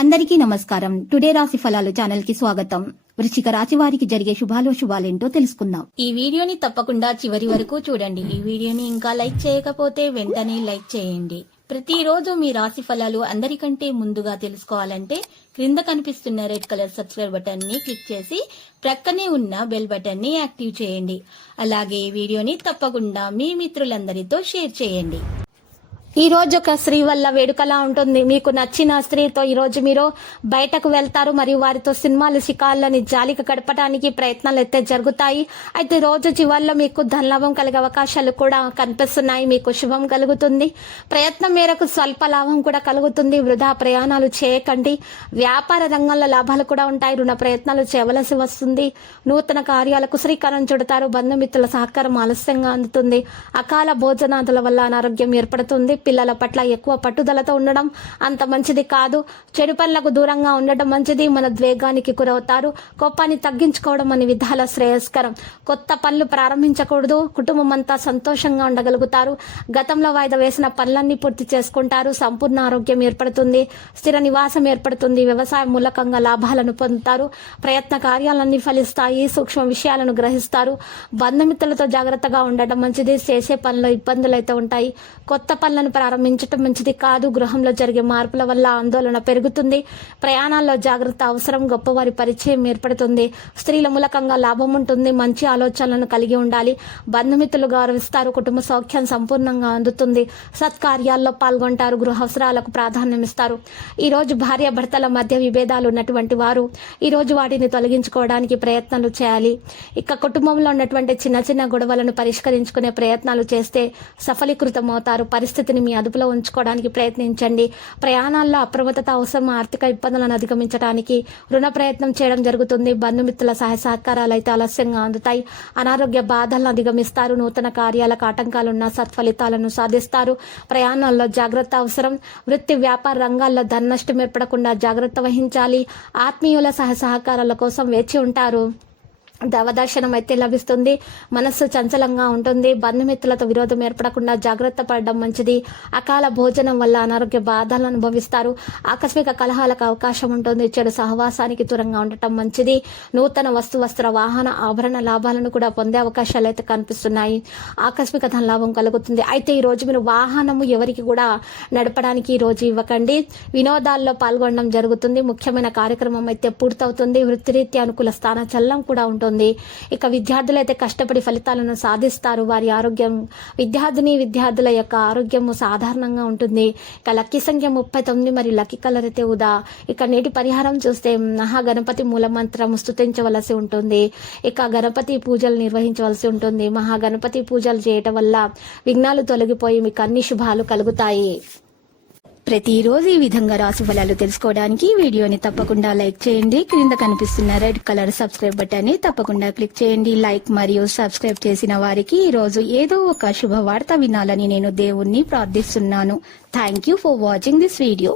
అందరికీ నమస్కారం. టుడే రాశి ఫలాలు ఛానల్ కి స్వాగతం. వృశ్చిక రాశి వారికి జరిగే శుభాలేంటో తెలుసుకుందాం. ఈ వీడియోని తప్పకుండా చివరి వరకు చూడండి. ఈ వీడియోని ఇంకా లైక్ చేయకపోతే వెంటనే లైక్ చేయండి. ప్రతిరోజు మీ రాశి ఫలాలు అందరికంటే ముందుగా తెలుసుకోవాలంటే క్రింద కనిపిస్తున్న రెడ్ కలర్ సబ్స్క్రైబ్ బటన్ ని క్లిక్ చేసి ప్రక్కనే ఉన్న బెల్ బటన్ ని యాక్టివ్ చేయండి. అలాగే ఈ వీడియోని తప్పకుండా మీ మిత్రులందరితో షేర్ చేయండి. ఈ రోజు ఒక స్త్రీ వల్ల వేడుకలా ఉంటుంది. మీకు నచ్చిన స్త్రీతో ఈ రోజు మీరు బయటకు వెళ్తారు మరియు వారితో సినిమాలు షికార్లని జాలిక గడపడానికి ప్రయత్నాలు అయితే జరుగుతాయి. అయితే రోజు చివరిలో మీకు ధనలాభం కలిగే అవకాశాలు కూడా కనిపిస్తున్నాయి. మీకు శుభం కలుగుతుంది. ప్రయత్నం మేరకు స్వల్ప లాభం కూడా కలుగుతుంది. వృధా ప్రయాణాలు చేయకండి. వ్యాపార రంగంలో లాభాలు కూడా ఉంటాయి. రుణ ప్రయత్నాలు చేయవలసి వస్తుంది. నూతన కార్యాలకు శ్రీకారం చుడతారు. బంధుమిత్రుల సహకారం ఆలస్యంగా అందుతుంది. అకాల భోజనాదుల వల్ల అనారోగ్యం ఏర్పడుతుంది. పిల్లల పట్ల ఎక్కువ పట్టుదలతో ఉండడం అంత మంచిది కాదు. చెడు పనులకు దూరంగా ఉండడం మంచిది. మన ద్వేగానికి గురవుతారు. కోపాన్ని తగ్గించుకోవడం అనే విధాల శ్రేయస్కరం. కొత్త పనులు ప్రారంభించకూడదు. కుటుంబం అంతా సంతోషంగా ఉండగలుగుతారు. గతంలో వాయిదా వేసిన పనులన్నీ పూర్తి చేసుకుంటారు. సంపూర్ణ ఆరోగ్యం ఏర్పడుతుంది. స్థిర నివాసం ఏర్పడుతుంది. వ్యవసాయం మూలకంగా లాభాలను పొందుతారు. ప్రయత్న కార్యాలన్నీ ఫలిస్తాయి. సూక్ష్మ విషయాలను గ్రహిస్తారు. బంధుమిత్రులతో జాగ్రత్తగా ఉండడం మంచిది. చేసే పనుల్లో ఇబ్బందులు అయితే ఉంటాయి. కొత్త పనులను ప్రారంభించడం మంచిది కాదు. గృహంలో జరిగే మార్పుల వల్ల ఆందోళన పెరుగుతుంది. ప్రయాణాల్లో జాగ్రత్త అవసరం. గొప్పవారి పరిచయం ఏర్పడుతుంది. స్త్రీల మూలకంగా లాభం ఉంటుంది. మంచి ఆలోచనలను కలిగి ఉండాలి. బంధుమిత్రులు గౌరవిస్తారు. కుటుంబ సౌఖ్యం సంపూర్ణంగా అందుతుంది. సత్కార్యాల్లో పాల్గొంటారు. గృహ అవసరాలకు ప్రాధాన్యం ఇస్తారు. ఈ రోజు భార్య భర్తల మధ్య విభేదాలు ఉన్నటువంటి వారు ఈ రోజు వాటిని తొలగించుకోవడానికి ప్రయత్నాలు చేయాలి. ఇక కుటుంబంలో ఉన్నటువంటి చిన్న చిన్న గొడవలను పరిష్కరించుకునే ప్రయత్నాలు చేస్తే సఫలీకృతం అవుతారు. పరిస్థితిని మీ అదుపులో ఉంచుకోవడానికి ప్రయత్నించండి. ప్రయాణాల్లో అప్రమత్తత అవసరం. ఆర్థిక ఇబ్బందులను అధిగమించడానికి రుణ ప్రయత్నం చేయడం జరుగుతుంది. బంధుమిత్రుల సహాయ సహకారాలు అయితే ఆలస్యంగా అందుతాయి. అనారోగ్య బాధలను అధిగమిస్తారు. నూతన కార్యాలకు ఆటంకాలున్న సత్ఫలితాలను సాధిస్తారు. ప్రయాణాల్లో జాగ్రత్త అవసరం. వృత్తి వ్యాపార రంగాల్లో ధన నష్టం ఏర్పడకుండా జాగ్రత్త వహించాలి. ఆత్మీయుల సహాయ సహకారాల కోసం వేచి ఉంటారు. దైవదర్శనం అయితే లభిస్తుంది. మనస్సు చంచలంగా ఉంటుంది. బంధుమిత్రులతో విరోధం ఏర్పడకుండా జాగ్రత్త పడడం మంచిది. అకాల భోజనం వల్ల అనారోగ్య బాధలను అనుభవిస్తారు. ఆకస్మిక కలహాలకు అవకాశం ఉంటుంది. చెడు సహవాసానికి దూరంగా ఉండటం మంచిది. నూతన వస్త్ర వాహన ఆభరణ లాభాలను కూడా పొందే అవకాశాలు అయితే కనిపిస్తున్నాయి. ఆకస్మిక ధన లాభం కలుగుతుంది. అయితే ఈ రోజు మీరు వాహనము ఎవరికి కూడా నడపడానికి ఈ రోజు ఇవ్వకండి. వినోదాల్లో పాల్గొనడం జరుగుతుంది. ముఖ్యమైన కార్యక్రమం అయితే పూర్తవుతుంది. వృత్తిరీత్యా అనుకూల స్థాన చలనం కూడా ఉంటుంది. ఇక విద్యార్థులు అయితే కష్టపడి ఫలితాలను సాధిస్తారు. వారి ఆరోగ్యం విద్యార్థుల యొక్క ఆరోగ్యము సాధారణంగా ఉంటుంది. ఇక లక్కీ సంఖ్య 39 మరియు లక్కీ కలర్ అయితే ఉదా. ఇక నేటి పరిహారం చూస్తే మహాగణపతి మూలమంత్రం స్తుతించవలసి ఉంటుంది. ఇక గణపతి పూజలు నిర్వహించవలసి ఉంటుంది. మహాగణపతి పూజలు చేయటం వల్ల విఘ్నాలు తొలగిపోయి మీకు అన్ని శుభాలు కలుగుతాయి. ప్రతిరోజు ఈ విధంగా రాశి ఫలాలు తెలుసుకోవడానికి వీడియోని తప్పకుండా లైక్ చేయండి. క్రింద కనిపిస్తున్న రెడ్ కలర్ సబ్స్క్రైబ్ బటన్ ని తప్పకుండా క్లిక్ చేయండి. లైక్ మరియు సబ్స్క్రైబ్ చేసిన వారికి ఈ రోజు ఏదో ఒక శుభవార్త వినాలని నేను దేవుణ్ణి ప్రార్థిస్తున్నాను. Thank you for watching this video.